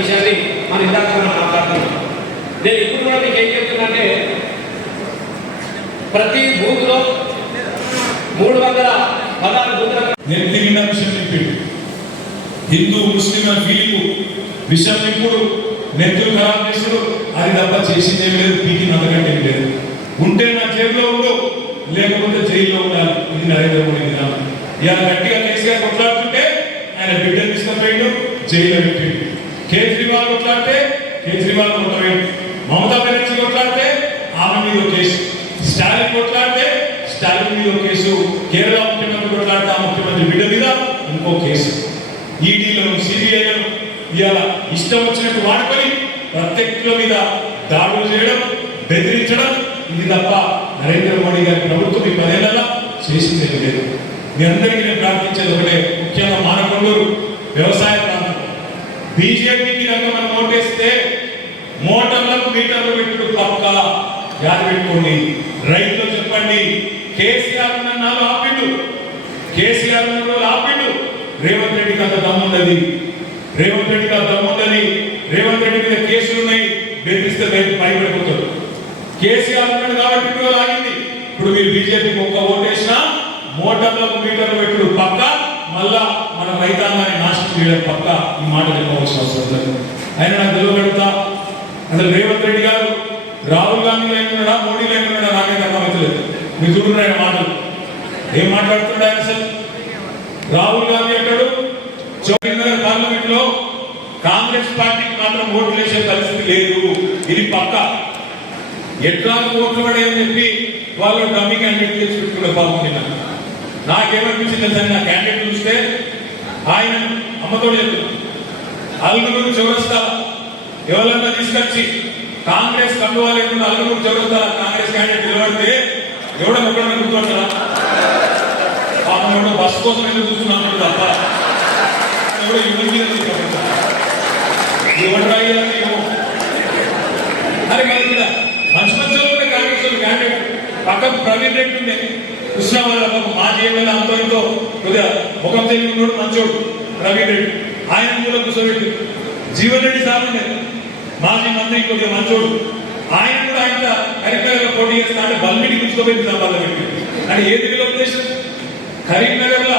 విషయాన్ని మనం ఇందాక మనం మాట్లాడుతున్నాం. నేను ఇప్పుడు కూడా మీకు ఏం చెప్తున్నంటే ప్రతి బూత్లో మూడు వందల పదహారు బూత్ల నేను విషయం చెప్పిండు. హిందూ ముస్లిం అని విషయం ఇప్పుడు నెత్తులు ఖరాబ్ చేసుడు అది తప్ప చేసింది ఏం లేదు పీకి అంతకంటే ఏం లేదు. ఉంటే నా జైల్లో ఉండు లేకపోతే జైల్లో ఉండాలి ఇది నరేంద్ర మోడీ విధానం ఇలా గట్టిగా కేసీఆర్ కొట్లాడుతుంటే ఆయన బిడ్డ తీసుకుపోయిండు జైల్లో పెట్టిండు. కేజ్రీవాల్ కొట్లాడితే కేజ్రీవాల్ కొట్టవేయండి మమతా బెనర్జీ కొట్లాడితే ఆమె మీద కేసు. స్టాలిన్ కొట్లాడితే స్టాలిన్ మీద కేసు. కేరళ ముఖ్యమంత్రి కొట్లాడితే ఆ ముఖ్యమంత్రి బిడ్డ మీద ఇంకో కేసు. ఈడీలను సిబిఐలను ఇవాళ ఇష్టం వచ్చినట్టు వాడుకొని ప్రత్యక్షుల మీద దాడులు చేయడం బెదిరించడం ఇది తప్ప నరేంద్ర మోడీ గారి ప్రభుత్వం ఈ పదేళ్ళలో చేసింది లేదు. మీ అందరికీ నేను ప్రార్థించేది ఒకటే ముఖ్యంగా మానకొండూరు వ్యవసాయ ప్రాంతం బీజేపీకి కనుక మనం ఓటేస్తే మోటార్లకు మీటర్లు పెట్టుడు పక్క. యాద పెట్టుకోండి. రైతులు చెప్పండి కేసీఆర్ నన్ను నాలుగు ఆపిండు. కేసీఆర్ నన్ను ఆపిండు. రేవంత్ రెడ్డికి అంత దమ్ముండది. రేవంత్ రెడ్డికి అంత దమ్ముండది. రేవంత్ రెడ్డి మీద కేసులు ఉన్నాయి. బెదిరిస్తే రేపు భయపడిపోతాడు. కేసీఆర్ ఉన్నాడు కాబట్టి ఇప్పుడు ఆగింది. ఇప్పుడు మీరు బీజేపీకి ఒక్క ఓటేసినా మోటార్లకు మీటర్లు పెట్టుడు పక్క. మన నాశనం చేయడం పక్క ఈ మాట చెప్పవలసిన అవసరం లేదు. ఆయన నాకు తెలియబెడతా అసలు రేవంత్ రెడ్డి గారు రాహుల్ గాంధీ లేకున్నాడా మోడీ లేకుండా నాకైతే అర్థమవుతలేదు మీరు చూడండి మాటలు. ఏం మాట్లాడుతున్నాడు ఆయన అసలు? రాహుల్ గాంధీ అంటాడు చౌకీనగర్ పార్లమెంట్లో కాంగ్రెస్ పార్టీకి మాత్రం ఓట్లు వేసే పరిస్థితి లేదు. ఇది పక్క. ఎట్లా ఓట్లు పడేయని చెప్పి వాళ్ళు డమ్మీ అన్నిటి చేసి పెట్టుకునే నాకేమనిపించింది సార్ నా క్యాండిడేట్ ఆయన అమ్మతోడు చెప్తున్నా అల్గునూరు చౌరస్తా ఎవరన్నా తీసుకొచ్చి కాంగ్రెస్ కండువా లేకుండా అల్గునూరు చౌరస్తా కాంగ్రెస్ క్యాండిడేట్ నిలబడితే ఎవడన్నా ఒకడన్నా గుర్తుంటారా పాపం బస్ కోసం ఎందుకు చూస్తున్నాను తప్ప? ఎవడో యువతి మీద అరే కాదు కదా మంచి మంచి కాంగ్రెస్ క్యాండిడేట్. పక్కకు ప్రవీణ్ రెడ్డి ఉండే. కృష్ణా పక్కకు మాజీ ఎమ్మెల్యే అంతో కొద్దిగా ముఖం తెలియని మంచోడు ప్రవీణ్ రెడ్డి. ఆయన కూడా కూర్చోబెట్టి జీవన్ రెడ్డి సార్ ఉండే. మాజీ మంత్రి కొద్దిగా మంచోడు. ఆయన కూడా ఆయన కరీంనగర్ పోటీ చేస్తా అంటే బల్మిడి కూర్చోబెట్టి సంపాదన పెట్టి అంటే ఏది వీళ్ళ ఉద్దేశం? కరీంనగర్లో